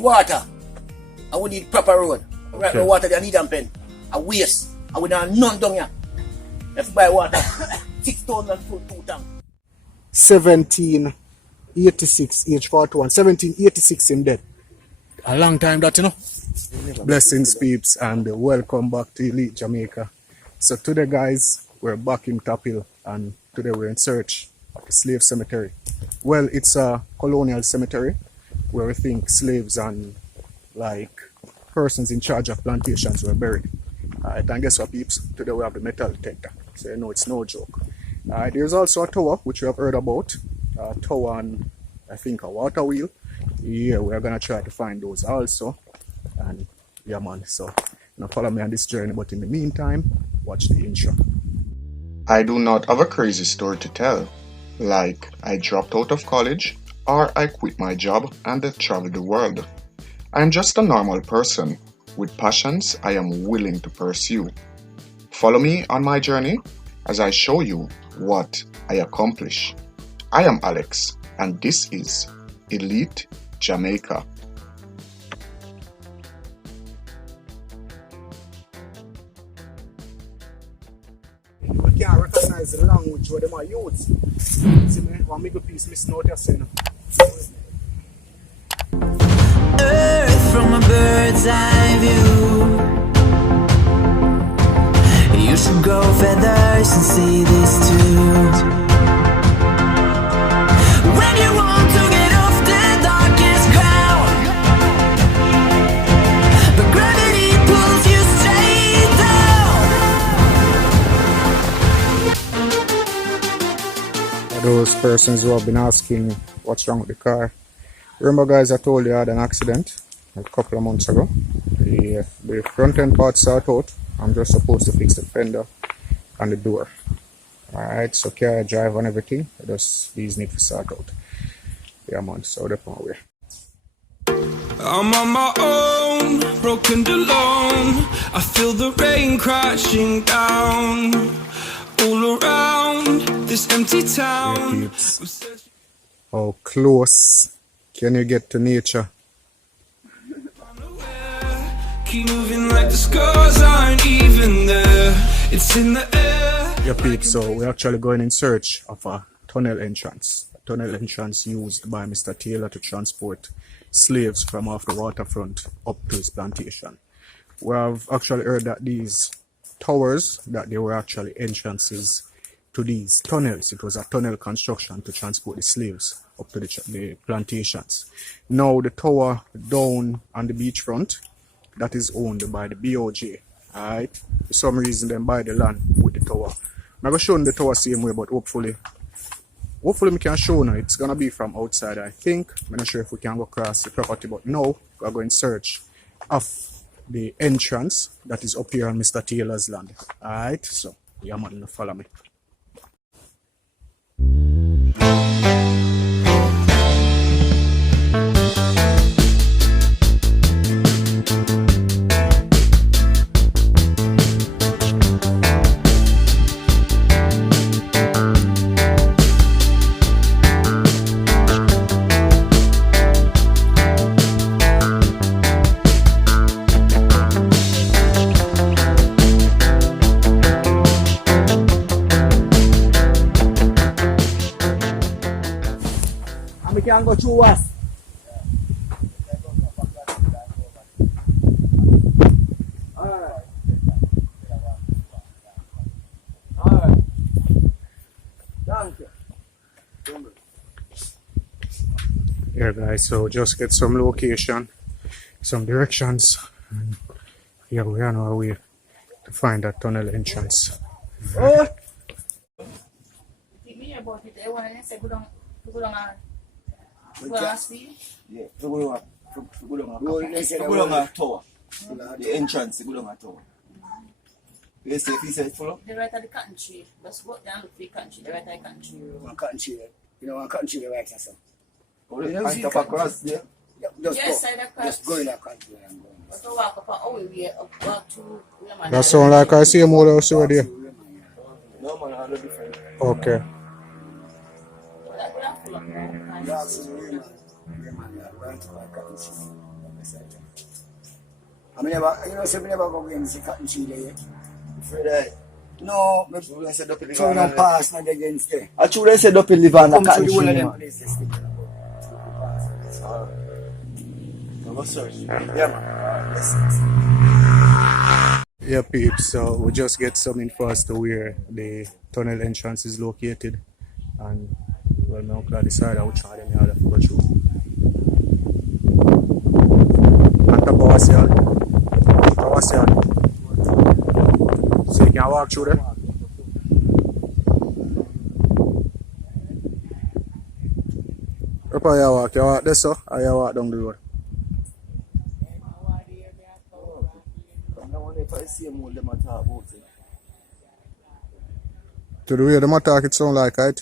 water. And we need proper road. Right now water they need and pen. A waste. And we don't none down here. Let's buy water. 6,000 foot 2 tank. 1786 age 41. 1786 in debt. A long time that, you know. Blessings peeps and welcome back to Elite Jamaica. So today guys, we're back in Top Hill and today we're in search of the slave cemetery. Well, it's a colonial cemetery where we think slaves and like persons in charge of plantations were buried. And guess what peeps, today we have the metal detector, so you know it's no joke. There's also a tower which we have heard about, a tower and I think a water wheel. Yeah, we're gonna try to find those also. And yeah man, so follow me on this journey, but in the meantime, watch the intro. I do not have a crazy story to tell, like I dropped out of college or I quit my job and traveled the world. I'm just a normal person with passions I am willing to pursue. Follow me on my journey as I show you what I accomplish. I am Alex and this is Elite Jamaica. I can't recognize the language where they might use. See me, one big piece missing out here. Earth from a bird's eye view. You should grow feathers and see this too. When you want to get off the darkest ground, but gravity pulls you straight down. Those persons who have been asking what's wrong with the car. Remember guys, I told you I had an accident a couple of months ago. The front end parts are out. I'm just supposed to fix the fender and the door. Alright, so car drive and everything. Just these need to sort out. Yeah man, so that's my way. I'm on my own, broken alone. I feel the rain crashing down all around this empty town. Yeah, how close can you get to nature? Keep moving like the scars aren't even there. It's in the air. Yeah peeps, so we're actually going in search of a tunnel entrance. A tunnel entrance used by Mr. Taylor to transport slaves from off the waterfront up to his plantation. We have actually heard that these towers, that they were actually entrances to these tunnels. It was a tunnel construction to transport the slaves up to the plantations. Now the tower down on the beachfront, that is owned by the BOJ. Alright, for some reason they buy the land with the tower. I'm not going to show them the tower same way, but hopefully we can show now. It's going to be from outside, I think. I'm not sure if we can go across the property, but now we're going to search of the entrance that is up here on Mr. Taylor's land. Alright, so yeah man, follow me. We can go through us. Alright. Thank you. Yeah guys, so just get some location, some directions. And here we are on our way to find that tunnel entrance. Oh. Yeah, tower. The entrance, the tower. You say if you say follow? The right of the cotton tree. Let's go down look for the cotton tree, the right of the cotton tree. One cotton tree. You know one cotton tree the right side. Oh, you don't see across there? Just yes, go. side across. Just go in that country and go. But to walk up our way up to That sound like I see a model house over there. No man, I don't different. Okay. I mean, never, you know, say we never go against the cotton Chile yet. Afraid that. No, me Children said up in throw no Livan. pass not against there. A children said up in Livan. Come I to can't the whole of them see. places. I'm a search. Yeah, man. Lyssons. Yeah, peeps, so we just get some info as to where the tunnel entrance is located, and well, my uncle decided which one of them you have to go through. And top of what's here? So you can walk through there? Where you walk? You walk this way, or you walk down the road? If I see them, all them talk about it. To the way them attack, it sound like, right?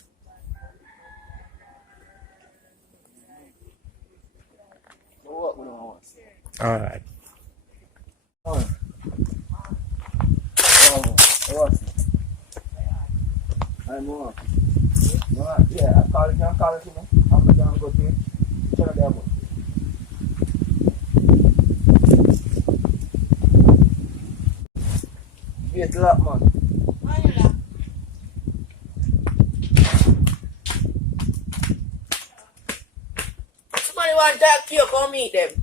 So what we don't want? Alright. What? I'm on. Yeah, I'm calling you. I'm going to go to it. Turn it down. Get locked, man. Somebody want to talk to you, come meet them.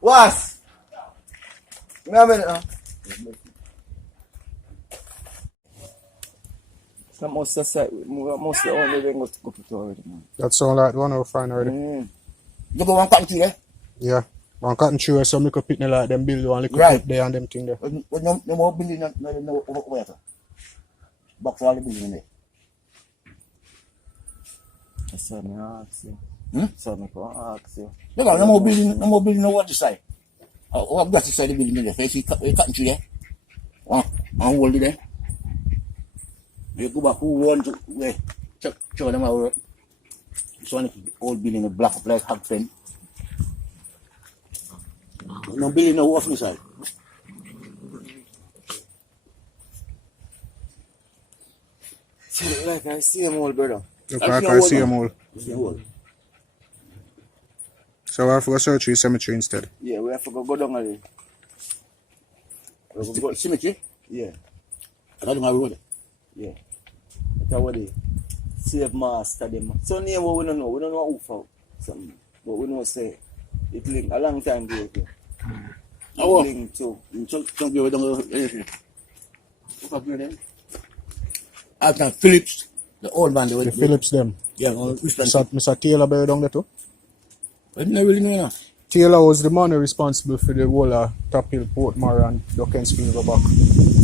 Was? Give me a minute now. Some must have said, most of the only thing was to go to already, man. That sound like the one we'll find already. You go one cotton Chile? Yeah. One cotton tree or some little picnic like them build one little Right. pit there and them thing there. No more building, no whatever. Box all the building in there. That's what I ask you. That's what I ask you. No more building, no what to say. What got to say the building in there? Face you cotton Chile there. And hold it there. You go back, who run to where? Show them how this one is old building, a black up like hog pen. No building, no off inside. See, like I see them all, brother. Look like I see them all. See all. So we have to go search the cemetery instead. Yeah, we have to go down there. We go cemetery. Yeah, I don't know road. yeah. That's what they save master them. So name what we don't know. We don't know who for something. But we know say it link a long time ago. Oh, Link to some people don't know anything. Look up here then. After Phillips, the old man, The Phillips them. yeah, Mr. Mr. Taylor buried down there too? I didn't really know enough. Taylor was the man responsible for the whole of Top Hill, Portmore and Duckensfield go back.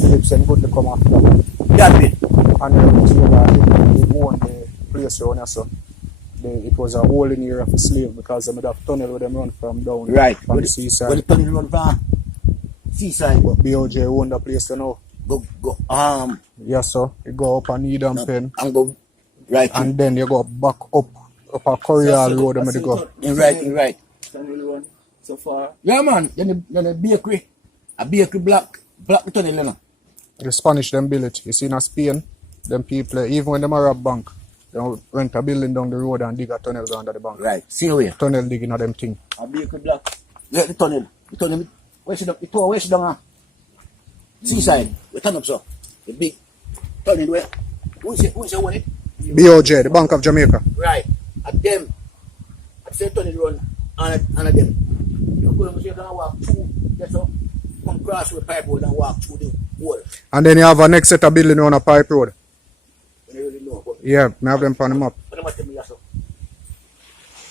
Phillips and good to come after that. That bit. And then Taylor he owned the place around here, so it was a hole in here of a slave because they made a tunnel where them run from down Right. from the seaside. When the tunnel run from seaside, But BOJ owned the place you know. go, Yeah, so you go up and Eden Pen and go right. and then you go back up a Correal road and you go. Right. one so far. Yeah, man. Then the bakery, a bakery block the tunnel, you know. The Spanish them build it. You see in Spain, them people, even when them are rob bank, they rent a building down the road and dig a tunnel under the bank. Right. See where? Tunnel digging of them thing. A bakery block. Yeah, the tunnel. Where's it down? The tower, where's it down? Seaside. We turn up so. The big tunnel where? Who's it one it? BOJ, the Bank of Jamaica. Right. At them. At the tunnel run and at them. You go and you're gonna walk through, that's all. Come cross with pipe road and walk through the wall. And then you have a next set of building on a pipe road. When you really know. But Yeah, I have them on the map. what am I telling you so?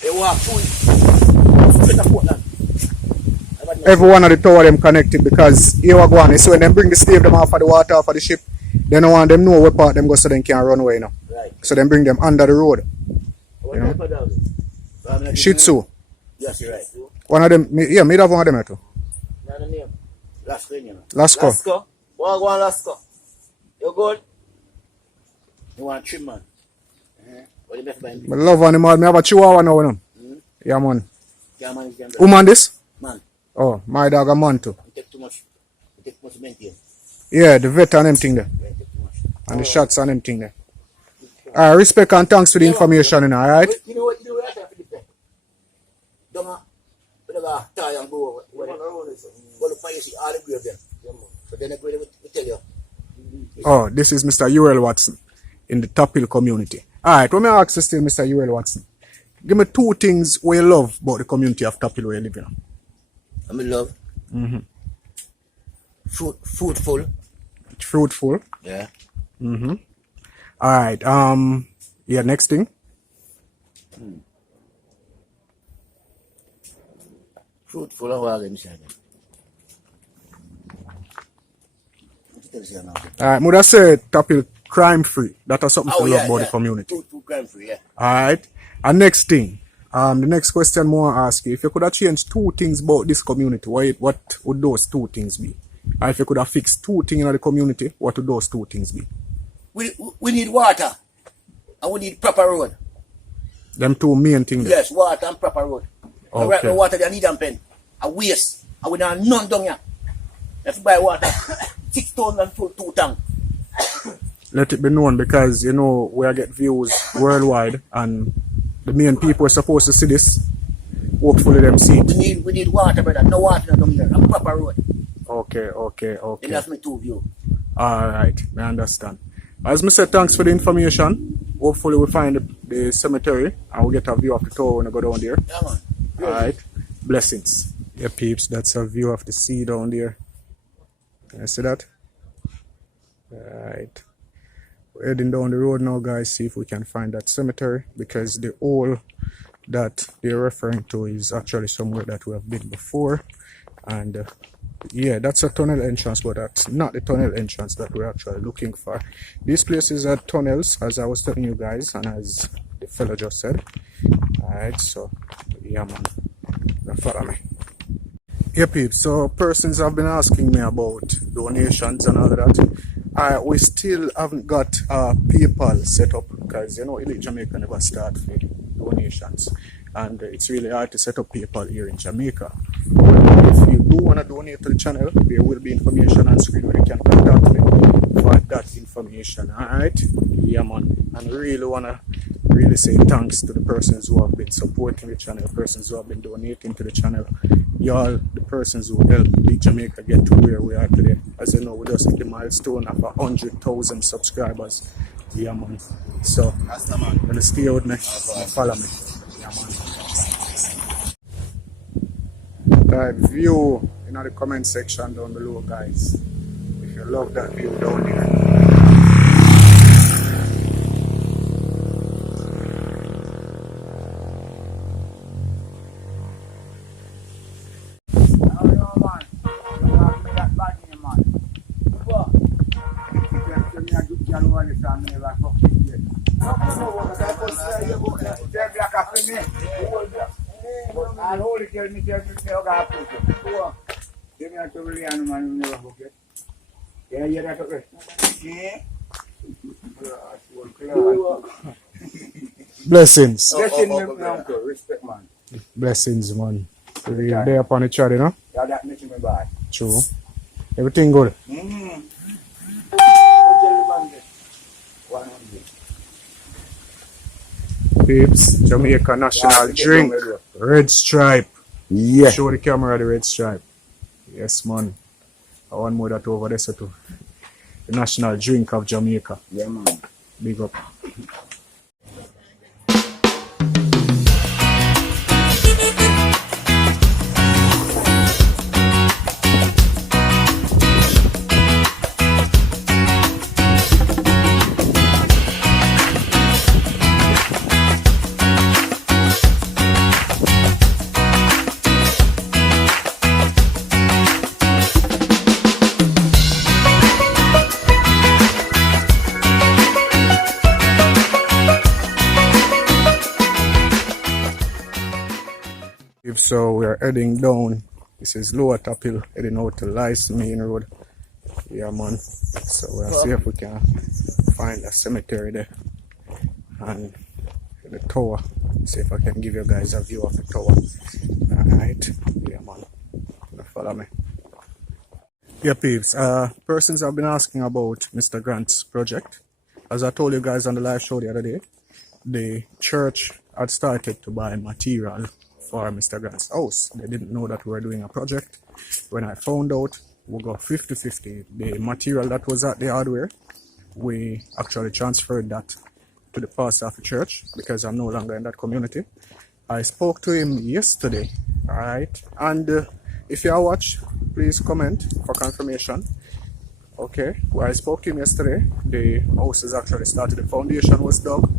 They walk through it. Straight to Portland. Every one of the tower them connected because here we go on. So when them bring the slave them off of the water off of the ship, they don't want them know what part them go so they can run away now. Right. So them bring them under the road. What You know? type of dog is it? Shih Tzu. Yes, you're right. One of them, yeah, me have one of them here too. Not the name. Last thing, you know. Lasco. Lasco. What go on Lasco? You good? You want trim, man. What the best by him? I love animal. Me have a chihuahua now, you know. Yeah, man. Yeah, man, is Who man this? man. Oh, my dog a man too. You take too much. You take too much to maintain. Yeah, the vet and them thing there. You take too much. And the shots and them thing there. Respect and thanks for the information, alright? You know what I have to do? Don't tie and go over. Go look for you see all the grave them. So then I go to tell you. Oh, this is Mr. Uriel Watson in the Top Hill community. Alright, let me ask you still, Mr. Uriel Watson. Give me 2 things we love about the community of Top Hill where you live in. I mean love. Fruitful. Fruitful. Yeah. Alright, yeah, next thing. Fruitful and what again, Alright, Mother said Top Hill crime free. That is something to love about the community. Fruitful, crime free, yeah. Alright. And next thing. The next question more ask you, if you could have changed 2 things about this community, what would those 2 things be? And if you could have fixed 2 things in the community, what would those 2 things be? We need water and we need proper road. Them 2 main things. Yes, water and proper road. Okay. Right now water they need and pen. A waste. And we don't have none down here. If you buy water, 6 tons and full 2 tanks. Let it be known because you know we are get views worldwide and the main people are supposed to see this. Hopefully them see it. We need water, brother. No water down here. And proper road. Okay. And that's my 2 view. Alright, I understand. As I said, thanks for the information. Hopefully we find the cemetery and we get a view of the tower when I go down there. Yeah, man. Alright. Blessings. Yeah, peeps, that's a view of the sea down there. Can you see that? Alright. We're heading down the road now, guys, see if we can find that cemetery because the hole that they're referring to is actually somewhere that we have been before. And yeah, that's a tunnel entrance, but that's not the tunnel entrance that we're actually looking for. These places are tunnels, as I was telling you guys, and as the fellow just said. Alright, so yeah, man, now follow me. Yeah, peeps, so persons have been asking me about donations and all of that. We still haven't got PayPal set up because, you know, Elite Jamaica never start for donations. And it's really hard to set up PayPal here in Jamaica. If you do want to donate to the channel, there will be information on screen where you can contact me for that information. Alright? Yeah, man. And really want to really say thanks to the persons who have been supporting the channel, persons who have been donating to the channel. Y'all, the persons who helped Big Jamaica get to where we are today. As you know, we just hit the milestone of 100,000 subscribers. Yeah, man. So, I'm going to stay with me and follow me. Yeah, man. That view in the comment section down below, guys. If you love that view down there. Blessings. Respect, man. Blessings, man. You're there upon each other, you know? Yeah, that makes me bad. True. Everything good? Peeps, Jamaica national drink. Red stripe. Yeah. Show the camera the red stripe. Yes, man. I want more that over there, so too. The national drink of Jamaica. Yeah, man. Big up. So we are heading down. This is Lower Top Hill, heading out to Lyssons main road. Yeah, man. So we'll see if we can find a cemetery there and the tower. See if I can give you guys a view of the tower. Alright. Yeah, man. Follow me. Yeah, peeps. Persons have been asking about Mr. Grant's project. as I told you guys on the live show the other day, the church had started to buy material for Mr. Grant's house. They didn't know that we were doing a project. When I found out, we got 50-50. The material that was at the hardware, we actually transferred that to the pastor of the church because I'm no longer in that community. I spoke to him yesterday, alright? And if you are watch, please comment for confirmation. Okay, well, I spoke to him yesterday. The house is actually started, the foundation was dug,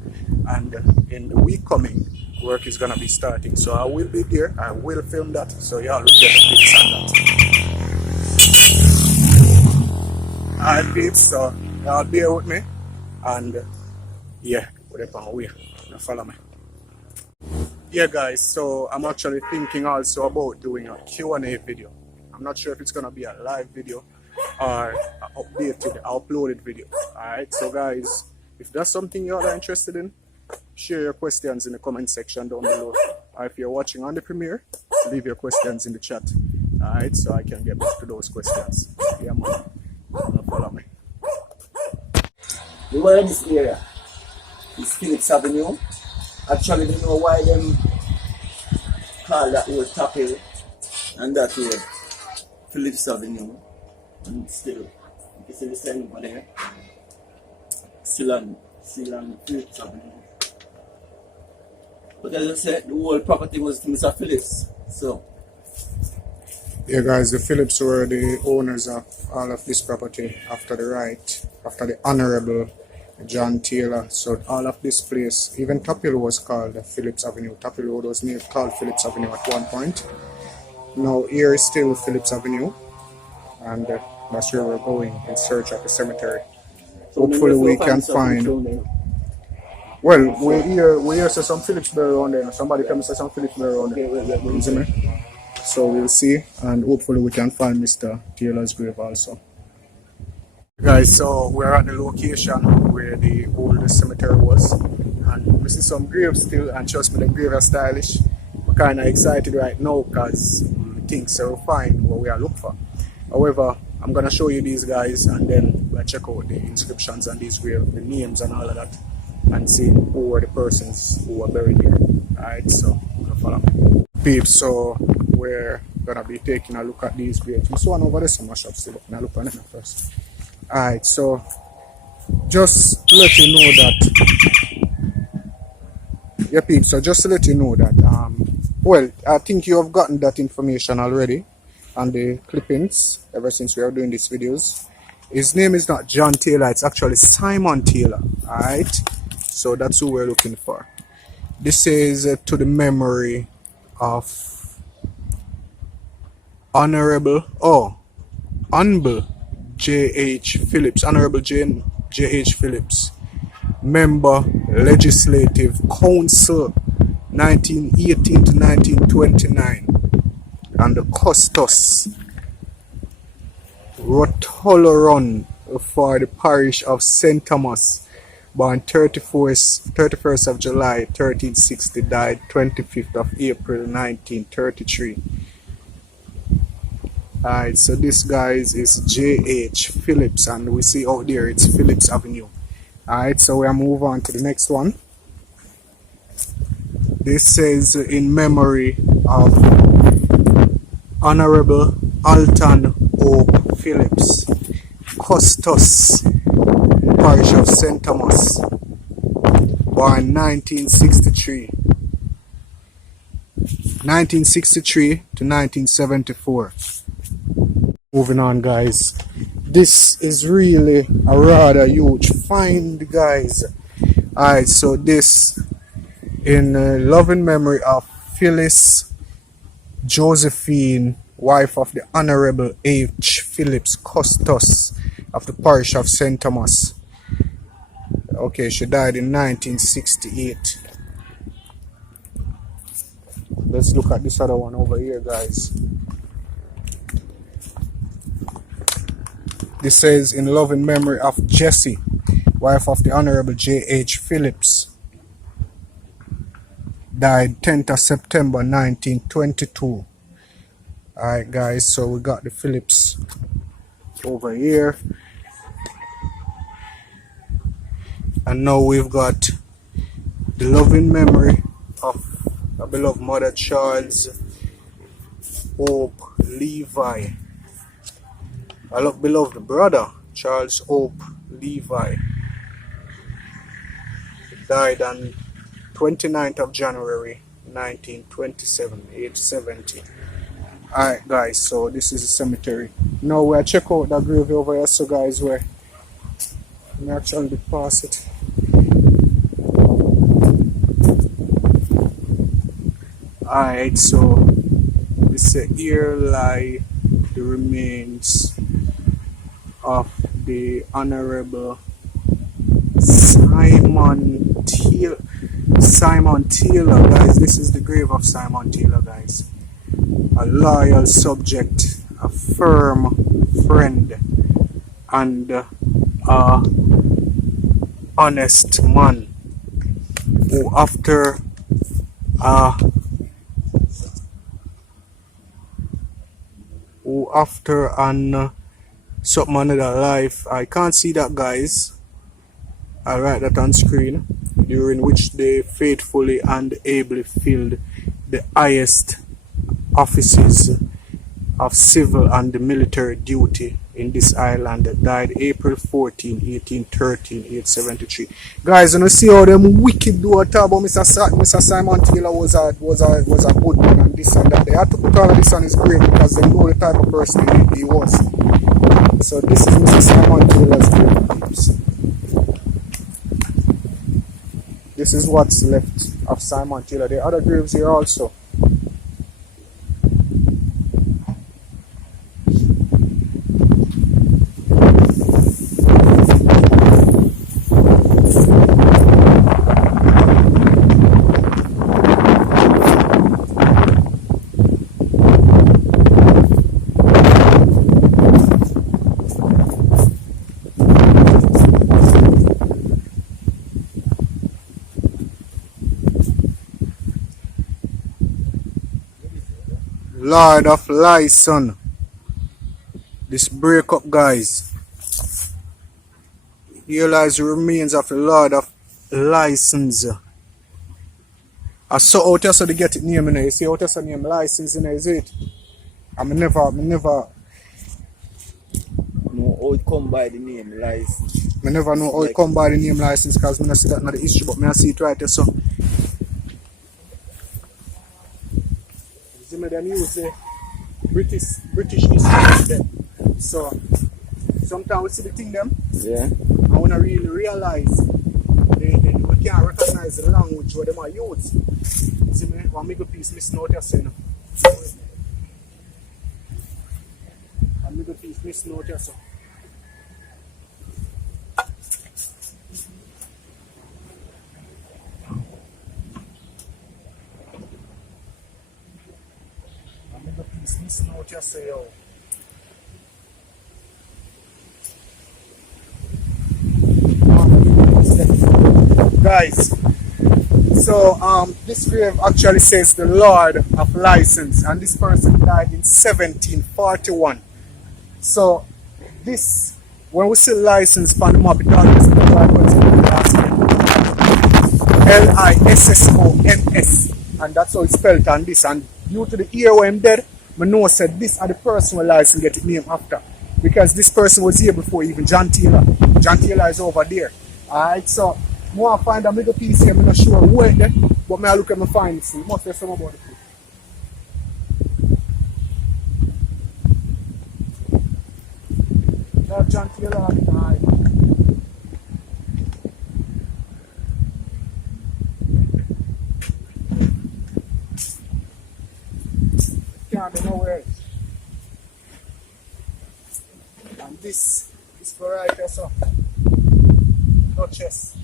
and in the week coming, work is gonna be starting. So I will be there, I will film that, so y'all will get tips on that. Alright, peeps, so y'all bear with me, and yeah, whatever on my way, now follow me. Yeah guys, so I'm actually thinking also about doing a Q&A video. I'm not sure if it's gonna be a live video or an updated, uploaded video. Alright, so guys, if that's something you are interested in, share your questions in the comment section down below. Or if you're watching on the premiere, leave your questions in the chat. Alright, so I can get back to those questions. Yeah man, now follow me. The word in this area is Phillips Avenue. Actually, they know why them call that road Top Hill and that road Phillips Avenue. And still, you can see the sign over there. Still on Phillips Avenue. But as I said, the whole property was to Mr. Phillips. So, Yeah guys, the Phillips were the owners of all of this property after the Honorable John Taylor. So all of this place, even Top Hill was called Phillips Avenue. Top Hill Road was called Phillips Avenue at one point. Now here is still Phillips Avenue, and that's where we're going in search of the cemetery. Hopefully we can find. Well, we hear say some Phillips Bell around there. Somebody come say some Phillips Bell around there. You see me? So we'll see, and hopefully we can find Mr. Taylor's grave also. Guys, so we're at the location where the old cemetery was, and we see some graves still, and trust me, the graves are stylish. We're kind of excited right now because we think so we'll find what we are looking for. However, I'm going to show you these guys, and then we'll check out the inscriptions on these graves, the names and all of that, and see who were the persons who were buried here. Alright, so you're gonna follow me. Peeps, so we're going to be taking a look at these graves. We saw one over there, some shop still, and I look on it first. Alright, so just to let you know that, yeah peeps, so just to let you know that, well, I think you have gotten that information already on the clippings ever since we are doing these videos. His name is not John Taylor, it's actually Simon Taylor. Alright, so that's who we're looking for. This is to the memory of Honorable J.H. Phillips, Honorable J.H. Phillips, Member Legislative Council 1918 to 1929, and the Custos Rotoloron for the parish of St. Thomas, born 31st of July 1360, died 25th of April 1933. Alright, so this guys is J.H. Phillips, and we see out there it's Phillips Avenue. Alright, so we'll move on to the next one. This says in memory of Honorable Alton Hope Phillips, Custos, parish of St. Thomas, born 1963 to 1974. Moving on, guys. This is really a rather huge find, guys. Alright, so this in loving memory of Phyllis Josephine, wife of the Honorable H. Phillips Custos of the parish of St. Thomas. Okay, she died in 1968. Let's look at this other one over here, guys. This says in loving memory of Jessie, wife of the Honorable J.H. Phillips, died 10th of September 1922. Alright guys, so we got the Phillips over here. And now we've got the loving memory of our beloved mother Charles Hope Levi. Our beloved brother Charles Hope Levi died on 29th of January 1927, age 70. Alright guys, so this is the cemetery. Now we'll check out the grave over here, so guys, where we actually pass it. Alright, so this here lie the remains of the Honorable Simon Taylor, guys. This is the grave of Simon Taylor, guys. A loyal subject, a firm friend, and a honest man who after an something another life. I can't see that, guys. I'll write that on screen. During which they faithfully and ably filled the highest offices of civil and military duty in this island, died April 14, 1813, age 73. Guys, you see how them wicked do a talk about Mr. Simon Taylor was a good man and this and that. They had to put all of this on his grave because they know the type of person he was. So this is Mr. Simon Taylor's grave. This is what's left of Simon Taylor. There are other graves here also. Lord of Lyssons. This breakup, guys. Here lies the remains of the Lord of Lyssons. I saw out here so they get it name, you know. You see out here so name Lyssons, you know, is it? I never know how it come by the name Lyssons. I never know how it come by the name Lyssons because I don't see that in the history, but I see it right here, so. Them use the British history. So sometimes we see the thing them, yeah, and we don't really realize we can't recognize the language where them are used. See me, one middle piece missing out here, so one middle piece missing out here, so. Listen out here, say, yo. Guys, so this grave actually says the Lord of Lyssons, and this person died in 1741. So this, when we say Lyssons on the map, it always Lyssons, and that's how it's spelled on this. And due to the year when I'm dead, I know said this are the person who Lyssons get its name after. Because this person was here before even John Taylor. John Taylor is over there. Alright, so I want to find a little piece here. I'm not sure where there, but I look at my find it. You must have some about it. That's John Taylor. Alright. Can't be nowhere else. And this variety also, no chest.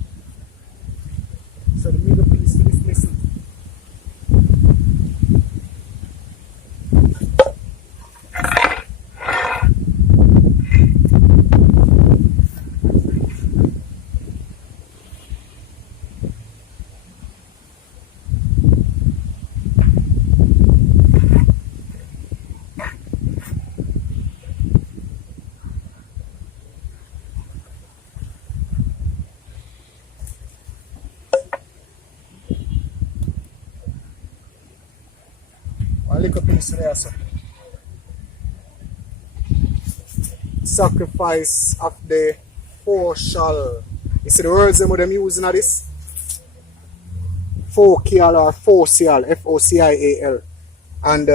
So the middle piece to this missing. little piece there, so. Sacrifice of the Focal. You see the words them them using of this? Focal or Focal, F-O-C-I-A-L. And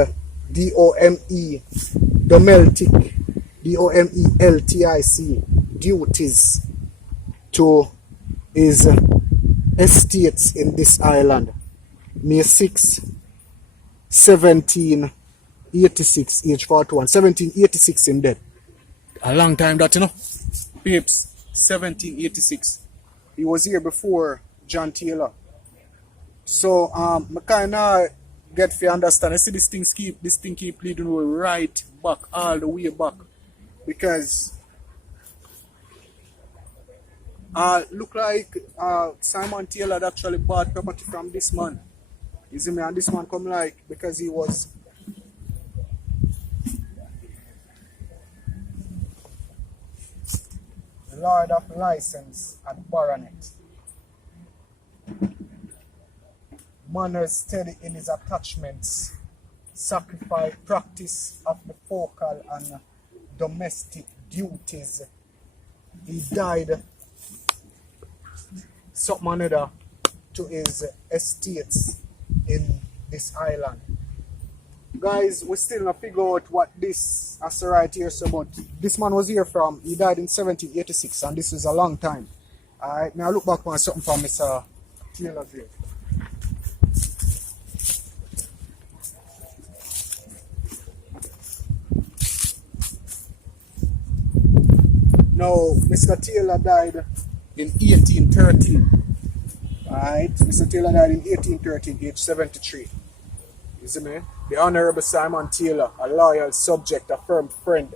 D-O-M-E, Domeltic, D-O-M-E-L-T-I-C, duties to his estates in this island. May 6, 1786, age 41. 1786 him dead. A long time that, you know. Peeps, 1786. He was here before John Taylor. So, I kind of get to understand. I see this thing keep leading right back, all the way back. Because look like Simon Taylor had actually bought property from this man. You see me? And this man come like, because he was the Lord of Lyssons at Baronet. Manners steady in his attachments, sacrifice practice of the focal and domestic duties. He died something another to his estates in this island. Guys, we still not figure out what this has to write here, so but this man was here from, he died in 1786, and this is a long time. Alright, now look back on something from Mr. Taylor's here. Now, Mr. Taylor died in 1813. Alright, Mr. Taylor died in 1813, age 73. You see me? The Honorable Simon Taylor, a loyal subject, a firm friend.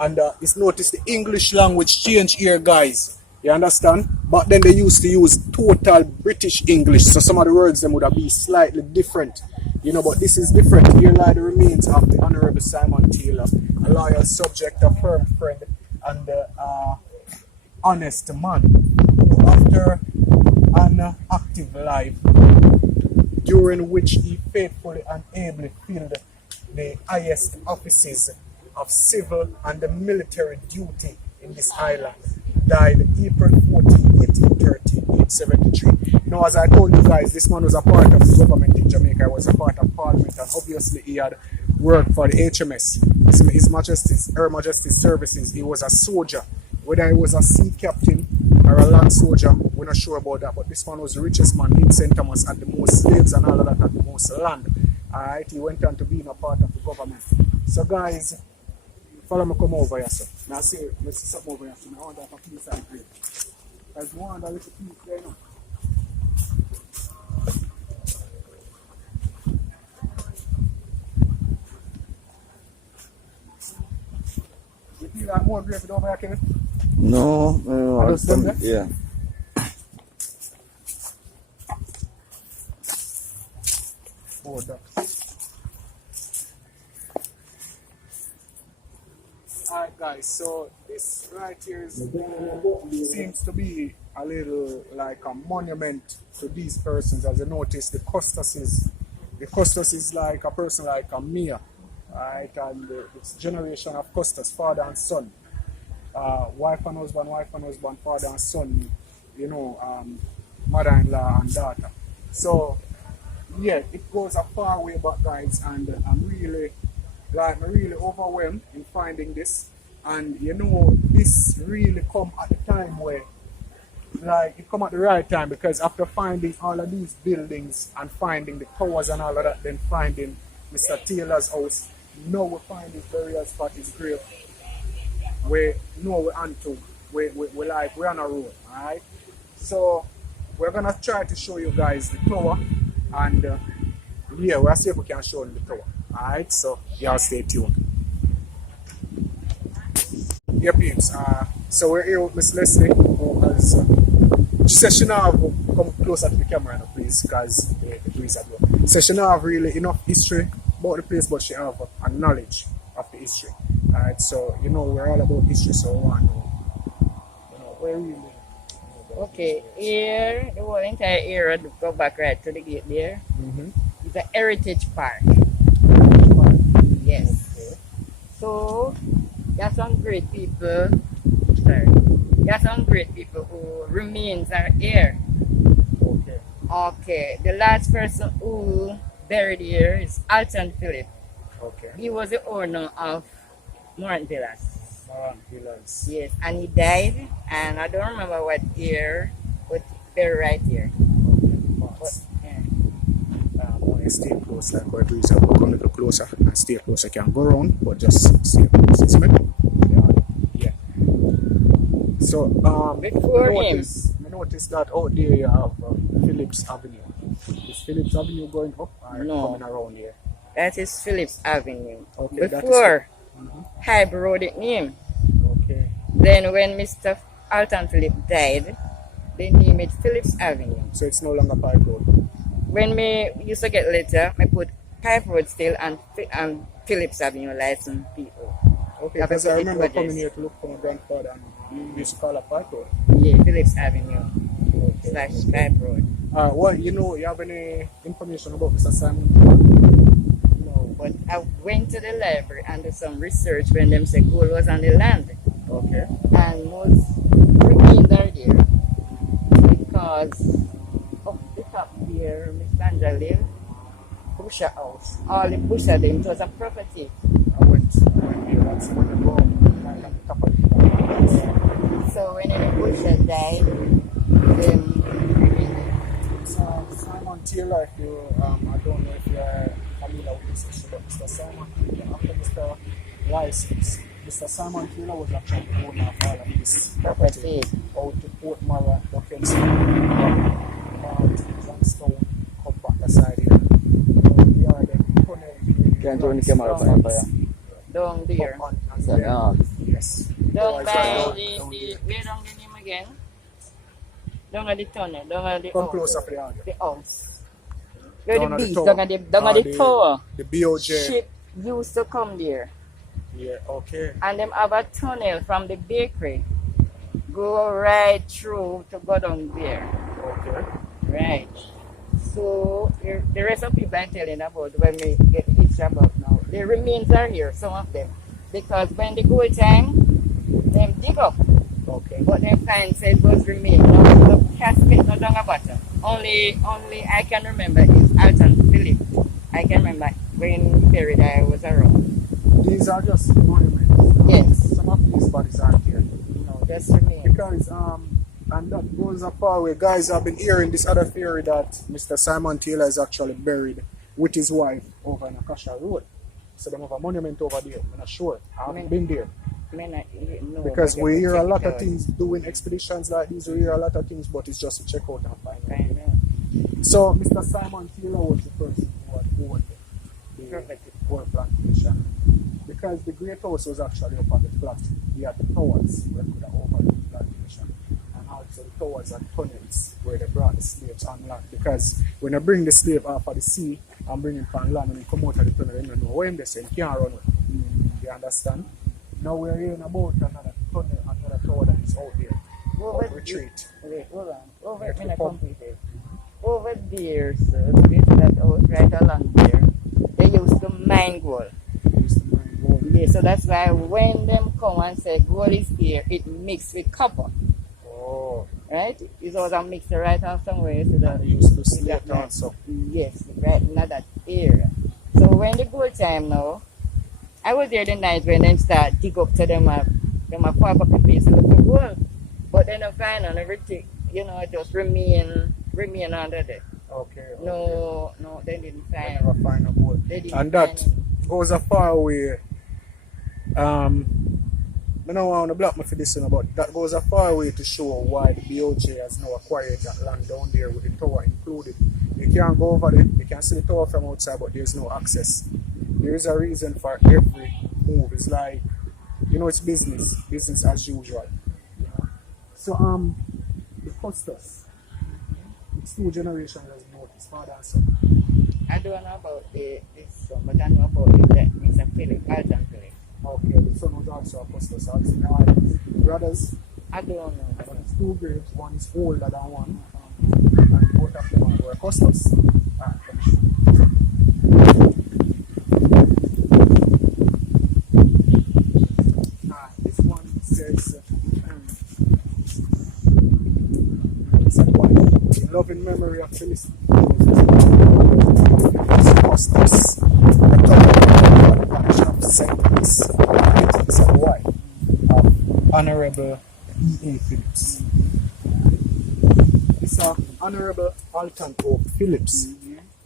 And it's noticed the English language change here, guys. You understand? But then they used to use total British English, so some of the words them would have been slightly different. You know, but this is different. Here lie the remains of the Honorable Simon Taylor, a loyal subject, a firm friend, and honest man who, after an active life, during which he faithfully and ably filled the highest offices of civil and military duty in this island, died April 14, 1830, age 73. Now, as I told you guys, this man was a part of the government in Jamaica, he was a part of Parliament, and obviously he had worked for the HMS, His Majesty's, Her Majesty's Services. He was a soldier. Whether he was a sea captain or a land soldier, we're not sure about that, but this man was the richest man in St. Thomas, had the most slaves and all of that, had the most land. Alright, he went on to being a part of the government. So guys, follow me come over here, sir. Now see, let's see something over here, sir. I want that for piece and grade. There's one that little piece there now. You feel like more grade over here, Kenneth? No, yeah. Alright guys, so this right here seems to be a little like a monument to these persons. As you notice, the Custos is like a person like a Mia, right? And it's generation of Custos, father and son. Wife and husband, father and son, you know, mother-in-law and daughter. So yeah, it goes a far way back, guys, and I'm really overwhelmed in finding this. And you know, this really come at the time where, like, it come at the right time, because after finding all of these buildings and finding the towers and all of that, then finding Mr. Taylor's house, now we find his burial spot, his grave. We're on a road, alright? So we're gonna try to show you guys the tower, and yeah, we'll see if we can show you the tower. Alright, so y'all stay tuned. Yeah, peeps. So we're here with Miss Leslie, who has she says she now have come closer to the camera now, please, because the breeze are low. So she now have really enough history about the place, but she have a knowledge of the history. Alright, so you know we're all about history, so we want to know, you know, where really. Okay, here, the whole entire area, go back right to the gate there. It's a heritage park. great people. Sorry. There are some great people who remains are here. Okay. Okay. The last person who buried here is Alton Phillip. Okay. He was the owner of Morant Villas. Villas. Yes, and he died, and I don't remember what year, but they're right here. But, yeah. Want to stay close, like what we said, walk a little closer and stay closer. Can go around, but just stay close. It's me. Yeah. So, Before I noticed that out there you have Phillips Avenue. Is Phillips Avenue going up or No. coming around here? That is Phillips Avenue. Okay, Before, Hybe Road it name. Okay. Then when Mr. Alton Phillip died, they named it Phillips Avenue. So it's no longer Pipe Road. When me used to get letter, I put Pipe Road still and Phillips Avenue license PO. Okay, Yeah, because but I it remember was coming just- here to look for my grandfather and we used to call it Pipe Road. Yeah, Phillips Avenue slash Pipe Road. Well, you have any information about Mr. Simon? No, but I went to the library and did some research when them said gold was on the land. Okay. And most remains are there because up the top there, Miss Sandra live, Busher House. All the Busher them, it was a property. I went here, that's when I go right on the top of the So when the Busher died, them remained. So Simon Taylor, if you, I don't know if you're familiar with this issue, but Mr. Simon Taylor, after Mr. Lyssons, Mr. Simon Taylor was actually the owner of all of this property out to Port Mara, Duckenston, Johnstone, come back aside here. We are the tunnel. Can't turn the camera on fire. Down there. Yes. Down by the where down the name again? Down at the tunnel, down at the Come house. closer for the audio. The house. Where Down the at the beach, tower. down at the tower. The BOJ. Ship used to come there. Yeah, okay. And them have a tunnel from the bakery. Go right through to go down there. Okay. Right. So the rest of people I'm telling about when we get hitched about now, the remains are here, some of them. Because when the gold time, them dig up. Okay. But them find said was remain. Now the casket not down the bottom. Only I can remember is Alton Phillip. I can remember when buried I was around. These are just monuments. Yes. Some of these bodies aren't here. No, just remain. Because and that goes a far way. Guys, I've been hearing this other theory that Mr. Simon Taylor is actually buried with his wife over in Akasha Road. So they have a monument over there. I'm not sure. I haven't been there. No, Because but we you hear a check lot it of out. things doing expeditions like these. We hear a lot of things, but it's just to check out and find out. Find out. So Mr. Simon Taylor was the person who had owned the Perfect. gold plantation. Because the great house was actually up on the flat. We had the towers where we could have overlooked the plantation. And also the towers and tunnels where they brought the slaves on land. Because when they bring the slave off of the sea and bring him on land and he come out of the tunnel, they don't know where they say he can't run with. You understand? Now we're hearing about another tunnel, another tower that is out there. Over Of retreat. Wait, hold on. Over Right, when I the pub. completed. Over there, sir, this that house right along there, they used to mine gold. Used to bring gold. Yeah, so that's why when them come and say gold is here, it mixed with copper. Oh. Right? It was a mixture right off somewhere. So that And they used to do with slate that also. Yes, right in that area. So when the gold time now, I was there the night when them start dig up to them a park up the place to look for gold. But then I find on everything, just remain under there. Okay. No, they didn't They find. never find a gold. They didn't And that find goes a far way. I don't want to block me for this one, but that goes a far way to show why the BOJ has now acquired that land down there with the tower included. You can't go over there, you can see the tower from outside, but there's no access. There is a reason for every move. It's like, it's business as usual. So the Custos, it's two generations as noticed, father and son. I don't know about this one, but I know about that Mr. Philip, Alton Philip. Okay, the son was also a Custos. Also, now brothers. I don't know. But it's two graves, one is older than one, and both of them were Custos. This in memory of Phyllis Costas, the parish of St. Louis, and wife of Honorable E.A. Phillips. This is Honorable Alton Oak Phillips,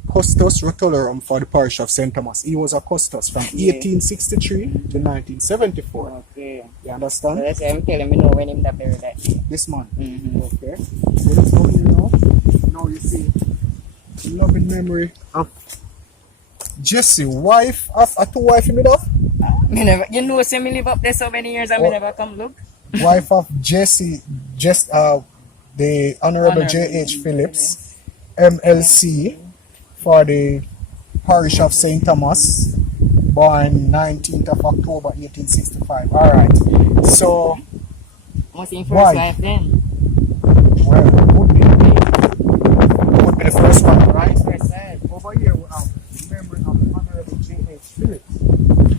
Custos Rotolorum for the parish of St. Thomas. He was a Custos from 1863 to 1974. Okay. You understand? So that's why I'm telling me know when him that buried that day. This man. Okay. So let's go here now. Now you see, loving memory of Jesse, wife of a two wife in the dog. Me never, you know, see me live up there so many years and me never come look. Wife of Jesse, the Honorable J.H. Phillips, MLC, for the parish of St. Thomas, born 19th of October 1865. Alright, so Must be first Why? wife then. well, would be the first one, right? First wife. Over here we have member of Honorable J.H. Phillips,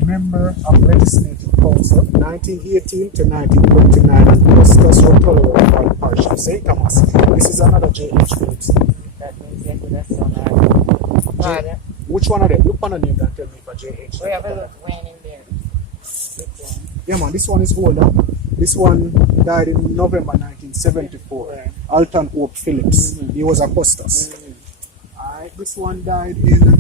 member of Legislative Council 1918 to 1929 and Custos Rotolo for the parish of St. Thomas. This is another J.H. Phillips. That means that to the son. Father. Which one of them? Look on the name and tell me for J.H. We have a look when in there. Which one? Yeah man, this one is older. This one died in November 1974. Right. Alton Oak Phillips. He was a Custos. Alright, this one died in...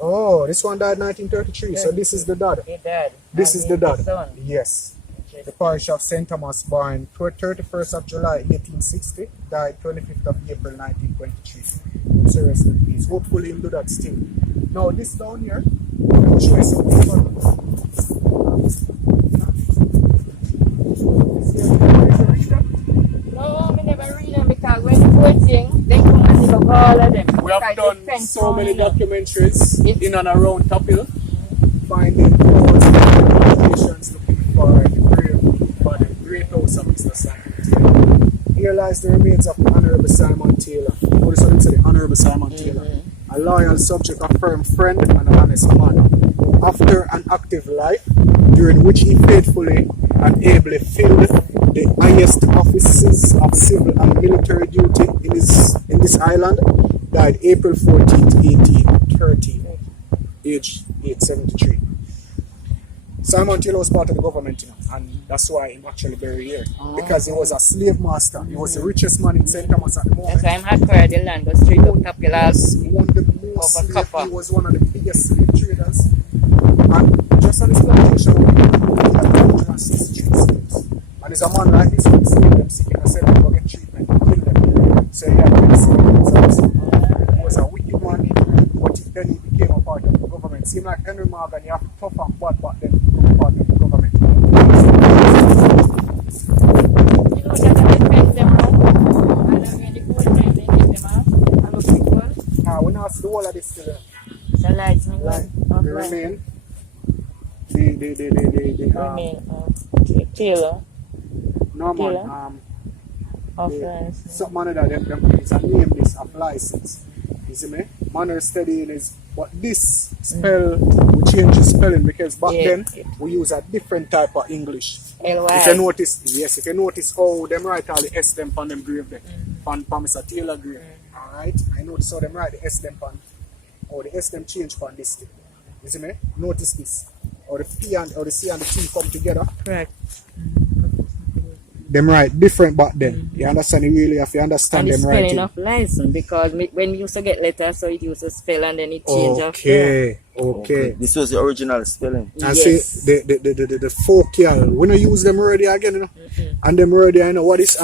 Oh, this one died 1933. So this is the dad. He died. This And is the he's dad. son. Yes. The parish of St. Thomas, born 31st of July 1860, died 25th of April 1923. So rest in peace. Hopefully he'll do that still. Now this down here, I will show you something. No, me never read them because when the boat thing, they come and look all of them. We have Because done they so many you know. documentaries in and around Topil, finding clothes and locations looking for the grave for the great house of Mr. Simon Taylor. Here lies the remains of the Honorable Simon Taylor. Notice what it said, the Honorable Simon Taylor. A loyal subject, a firm friend, and an honest man. After an active life, during which he faithfully and ably filled the highest offices of civil and military duty in this island, died April 14th, 1813, age 873. Simon Taylor was part of the government, you know, and that's why he's actually buried here. Because he was a slave master. He was the richest man in St. Thomas at the moment. That's why I'm hardcore the land goes straight up top Yes, he won the most Over slave. copper. He was one of the biggest slave traders. And just on his plantation, he had 163 slaves. And there's a man like this who slave them sick in a cell to get treatment, kill them. So he had medicine in his house. He was a wicked man, but then he became a part of the government. Seemed like Henry Morgan, he had to tough and bad, but then he became a part of the government. You know that I defend them wrong. And then when the gold time they take them out. I look pretty well. We now see the whole of this still. So lights me Like, off they line. remain. Remain Taylor. Norman, Taylor. Off line. some man that them it's a name this of license. You see me? Manner studying is but this spell we change the spelling because back Yeah. then we use a different type of English. LY. If you notice, yes, if you notice how them write all the S them on them grave there. On Mr. Taylor grave. Alright? I notice how them write the S them on or the S them change on this thing. You see me? Notice this. Or the P and or the C and the T come together. Correct. Them write different back then. You understand? You really have to understand And the them spelling writing. of license because when we used to get letters, so it used to spell and then it changed Okay, okay. This was the original spelling. And Yes. see the folkial. We don't use them already again, you know. And them already, you know what is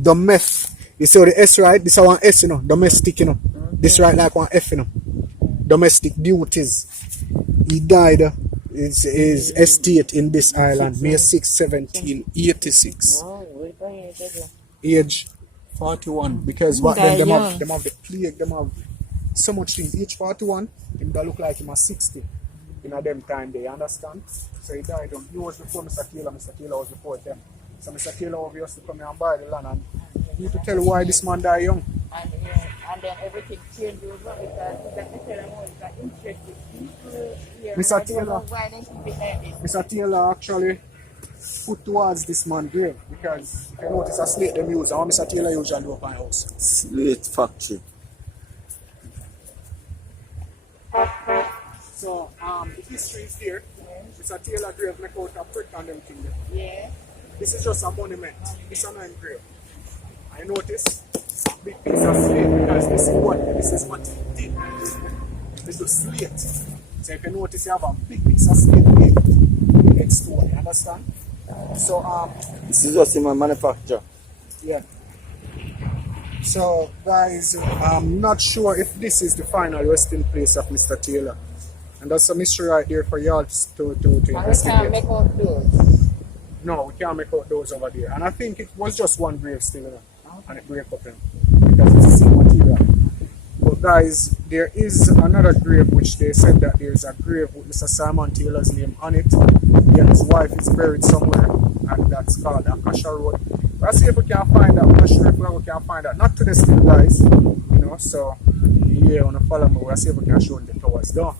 domestic. You see how the S right? This is one S, you know, domestic, you know. This right like one F, you know. Domestic duties. He died his estate in this island, May 6, 1786. Oh, what about it? Age 41 because back Died then young. them have the plague, them have so much things. Age 41, him that look like him at 60 in a them time they understand. So he died young. He was before Mr. Taylor was before them. So Mr. Taylor obviously come here and buy the land and you need to tell why this man died young. And then everything changed over because that's the ceremony that interested people here. Mr. I don't know Taylor. why they keep it like this. Mr. Taylor actually put towards this man grave because if you notice a slate them use, how Mr. Taylor usually do up my house. Slate factory. So the history is there. Mr. Taylor grave make out a brick and them thing there. Yeah. This is just a monument. This is an grave. I notice a big piece of slate because this is what he did. This is slate. So if you notice you have a big piece of slate next to it, you understand? So This is just in my manufacture. yeah. So guys, I'm not sure if this is the final resting place of Mr. Taylor. And that's a mystery right there for y'all to And we can't investigate. make out those. No, we can't make out those over there. And I think it was just one grave still, you know, and it break up them because it's the same material. But guys, there is another grave which they said that there's a grave with Mr. Simon Taylor's name on it. He and his wife is buried somewhere, and that's called Akasha Road. Let's see if we can find that. I'm not sure if we can find that. Not to the still, guys. You know, so yeah, wanna follow me. We'll see if we can show the towers down.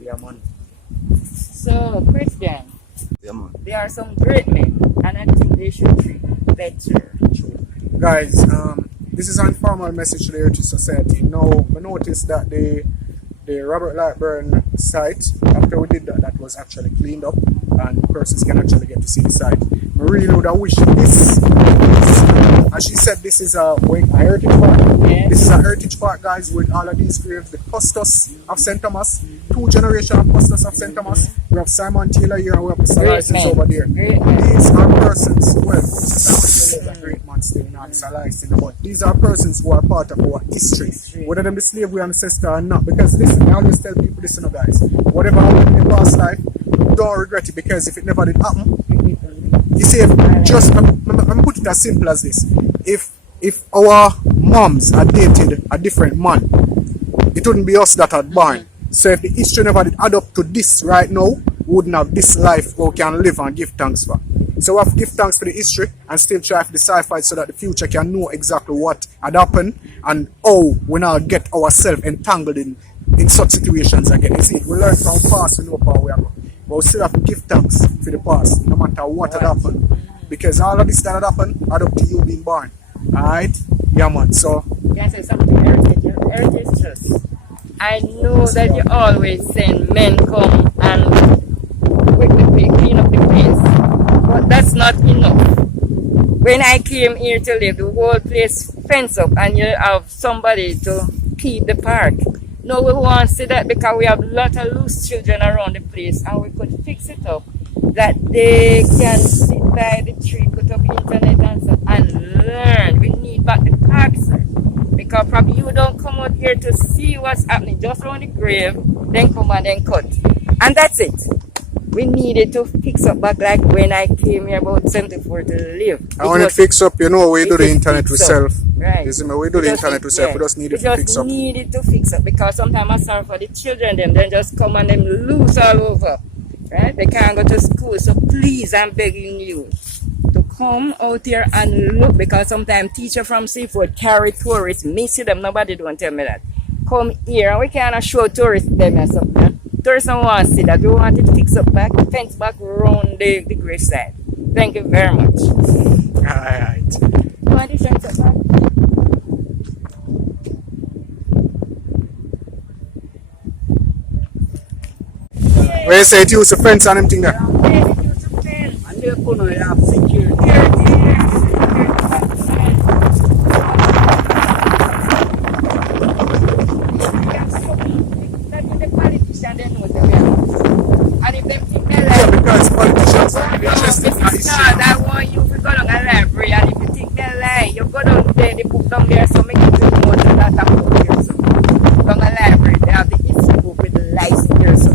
Yeah, man. So, Christian, Yeah, man. there are some great men, and I think they should treat better. Guys, this is an informal message there to society. Now, we noticed that the Robert Lightburn site, after we did that, that was actually cleaned up and persons can actually get to see the site. I really would have wished this, as she said, this is a heritage park. Yeah. This is a heritage park, guys, with all of these graves. The Custos of St. Thomas, 2 generations of Custos of St. Thomas. We have Simon Taylor here and we have Mr. Great Lyssons man. over there. Great man. These are persons, well, Simon Taylor is a great man still, not Mr. Lyssons, but these are persons who are part of our history. Whether them the slavery ancestor or not. Because listen, I always tell people this, you know, guys. Whatever happened in the past life, don't regret it because if it never did happen, you see, I'm put it as simple as this. If our moms had dated a different man, it wouldn't be us that had born. So if the history never did add up to this right now, we wouldn't have this life where we can live and give thanks for. So we have to give thanks for the history and still try to decipher it so that the future can know exactly what had happened and how we now get ourselves entangled in such situations again. You see, we learn from past, we know how we are going. But we still have to give thanks for the past, no matter what had happened. Because all of this that had happened add up to you being born. Alright? Yeah, man. So, Can I say something? Heritage Trust. I know that you always send men come and clean up the place, but that's not enough. When I came here to live, the whole place fenced up and you have somebody to keep the park. No, we want to see that because we have a lot of loose children around the place and we could fix it up that they can sit by the tree, put up internet and learn. We need back the park, sir. Because probably you don't come out here to see what's happening just around the grave, then come and then cut. And that's it. We needed to fix up back like when I came here about 74 to live. and when it fix up, you know, we do the internet fix up. ourselves. Right. You see me, we do the internet ourselves. We just need it to fix up. We just needed to fix up because sometimes I sorry for the children, them just come and them loose all over. Right? They can't go to school. So please, I'm begging you to come out here and look because sometimes teachers from Seafood carry tourists. Me see them, nobody don't tell me that. Come here and we cannot show tourists them or something. Tourists don't want to see that. We want it fixed up back, fence back around the grave side. Thank you very much. Alright. You want this fence up back? Where you say it use the fence and them thing there? And they're going to have security. Yeah, because politicians are interested in that issue. I want you to go down a library and if you think they lie, you go down there, they put down there so make you know that that's a book here. So down a library, they have the history book with the license here. So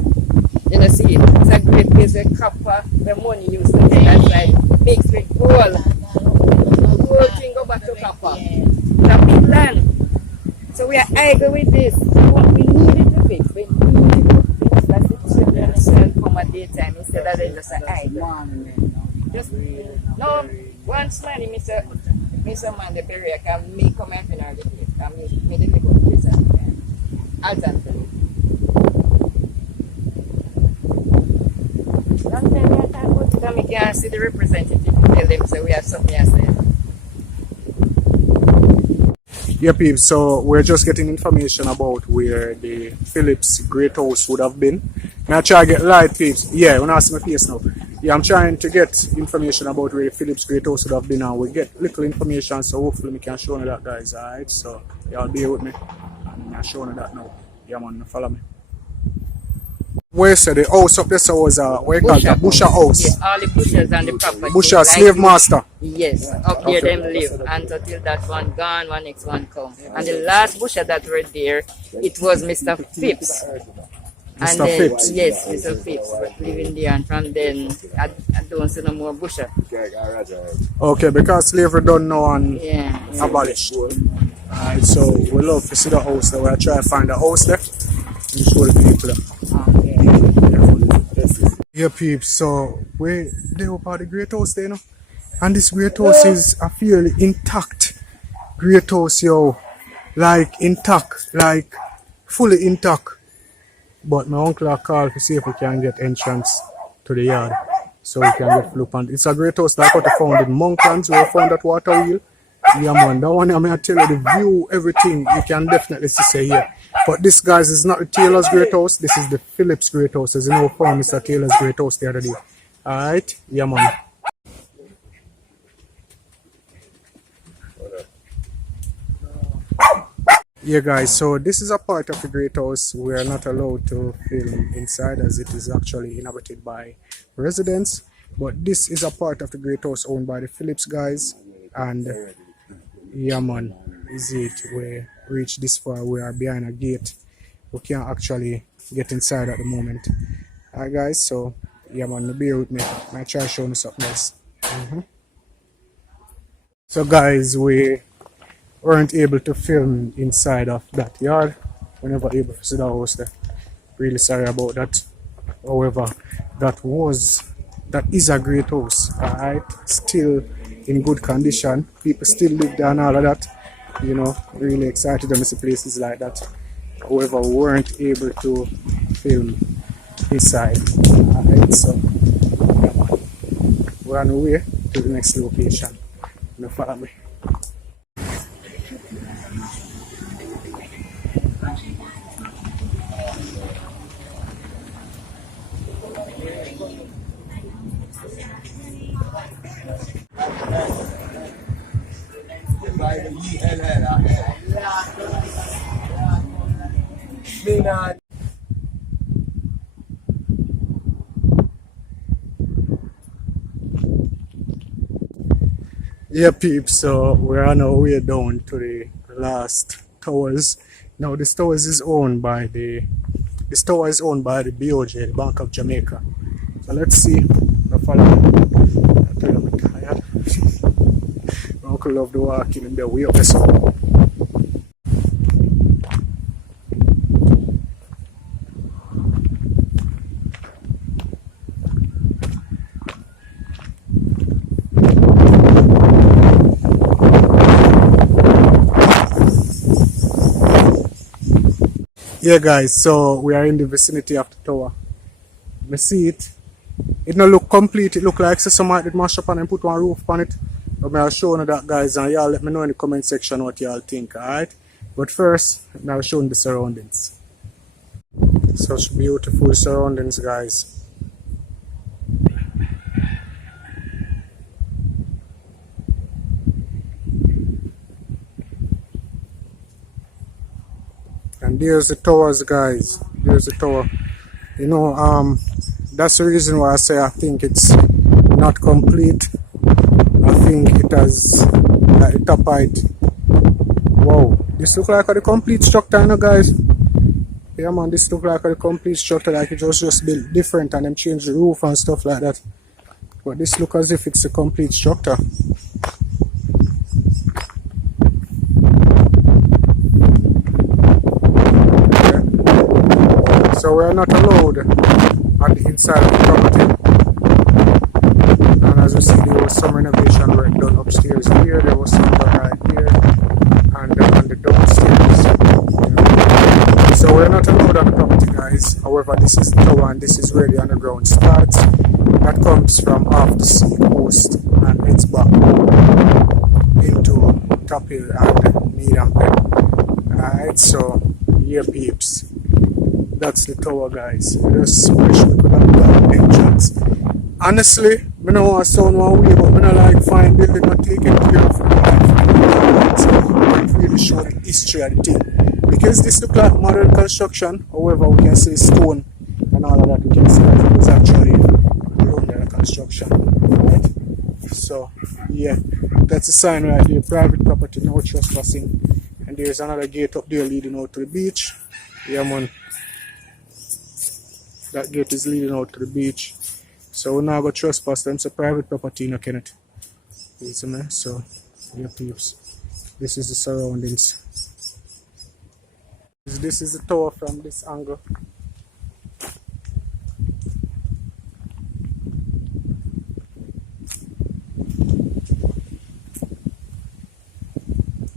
you know, see, it's a great place where copper, the money used to take that side, mixed with gold. The whole thing go back to copper. It's a big land. So we are angry with this. We need it to fix. We need it to fix. That's the children shall come at daytime instead of they just an idle. Just no once money, Mr. Man the Perea can make come and finish the place. Can make the make up place and alternately. Don't tell me I can't go to the make can see the representative tell them so we have something to say. Yeah, peeps, so we're just getting information about where the Phillips Great House would have been. May I try to get light, peeps? Yeah, when I ask my face now. Yeah, I'm trying to get information about where the Phillips Great House would have been, and we get little information, so hopefully we can show you that, guys, alright? So, y'all bear with me, and I'm showing you that now. Yeah, man, follow me. Where so the house up there so was where you call it? Busher house. Yeah, all the bushers and the property. Busher, like slave this. master. Yes, up there them live. And until that one gone, one next one come. And the last busher that were there, it was Mr. Phipps. And Mr. then, Phipps. yes, Mr. Phipps was living there, and from then I don't see no more busher. Okay, because slavery done now and Yeah. abolished. Alright, so we love to see the house there. We'll try to find the house there and show the people there. Yeah, peeps, so they up at the great house there, you know? And this great house is a fairly intact great house, yo. Like intact, like fully intact. But my uncle called to see if we can get entrance to the yard. So we can get flip and it's a great house like what I found in Monklands where I found that water wheel. Yeah man, that one I mean I tell you the view, everything you can definitely see here. But this guys is not the Taylor's great house, this is the Phillips great house. As you know, found Mr. Taylor's great house the other day. Alright, yeah man. Yeah guys, so this is a part of the great house. We are not allowed to film inside as it is actually inhabited by residents. But this is a part of the great house owned by the Phillips guys. And yeah man, is it we reach this far, we are behind a gate. We can't actually get inside at the moment. Alright guys, so yeah man, bear with me. I try showing you something else. So guys, we weren't able to film inside of that yard. We never able to see the house there. Really sorry about that. However, that is a great house. Alright, still in good condition. People still live there and all of that. You know, really excited to see places like that. However, we weren't able to film inside. Alright, so yeah, man. We're on the way to the next location. Now follow me. Yeah peeps, so we're on our way down to the last towers. Now this towers is owned by the BOJ, the Bank of Jamaica. So let's see. Follow me. I tell you I'm tired. My uncle love the walking in the way up so. Yeah guys, so we are in the vicinity of the tower. I see it. It don't look complete, it look like somebody did mash up and put one roof on it. But I'll show you that guys and y'all let me know in the comment section what y'all think, alright? But first, I'll show you the surroundings. Such beautiful surroundings guys. And there's the towers guys, there's the tower. You know, that's the reason why I say I think it's not complete. I think it has like the top height. Wow, this look like a complete structure, you know guys. Yeah man, this look like a complete structure, like it was just built different and them change the roof and stuff like that. But this look as if it's a complete structure. So we are not allowed on the inside of the property. And as you see, there was some renovation work done upstairs here, there was some done right here, and on the downstairs. So we're not allowed on the property guys. However, this is the tower and this is where the underground starts. that comes from off the sea coast and heads back into Top Hill and Need and Pen. Alright, so yeah peeps, that's the tower guys. Just wish we could have done entrance. Honestly, I don't want to sound one way, but I don't like fine building or taking care of it. Really show the history of the thing. Because this look like modern construction, however we can say stone and all of that, we can see that it was actually Roman construction. Right? So yeah, that's a sign right here. Private property, no trespassing. And there's another gate up there leading out to the beach. Yeah man. That gate is leading out to the beach. So we're not going to trespass them. It's a private property, you know, Kenneth. You see me? So, yeah, peeps. This is the surroundings. This is the tower from this angle.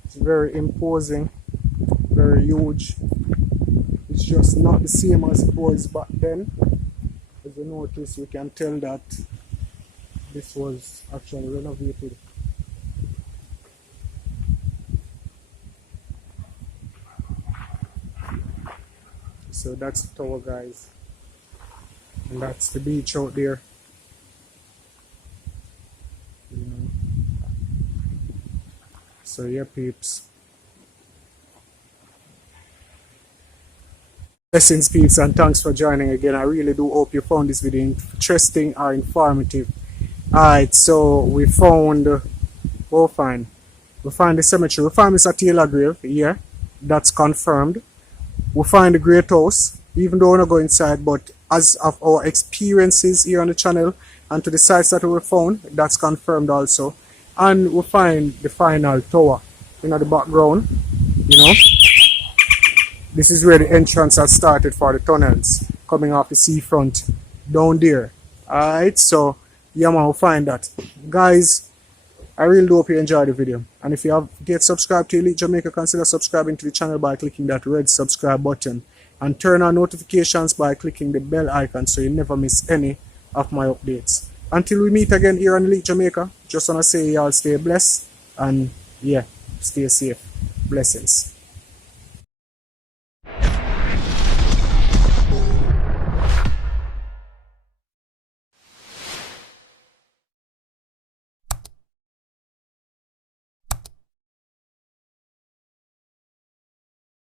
It's very imposing, very huge. It's just not the same as it was back then. As you notice, you can tell that this was actually renovated. So that's the tower guys. And that's the beach out there. So yeah peeps. Blessings peeps and thanks for joining again. I really do hope you found this video interesting or informative. Alright, so we found we find the cemetery. We find Mr. Taylor grave, yeah, that's confirmed. We find the great house, even though we're not going inside, but as of our experiences here on the channel and to the sites that we found, that's confirmed also. And we find the final tower in the background, you know. This is where the entrance has started for the tunnels coming off the seafront down there. Alright, so yeah man, we'll find that. Guys, I really do hope you enjoyed the video. And if you have yet subscribed to Elite Jamaica, consider subscribing to the channel by clicking that red subscribe button. And turn on notifications by clicking the bell icon so you never miss any of my updates. Until we meet again here on Elite Jamaica, just wanna say y'all stay blessed and yeah, stay safe. Blessings.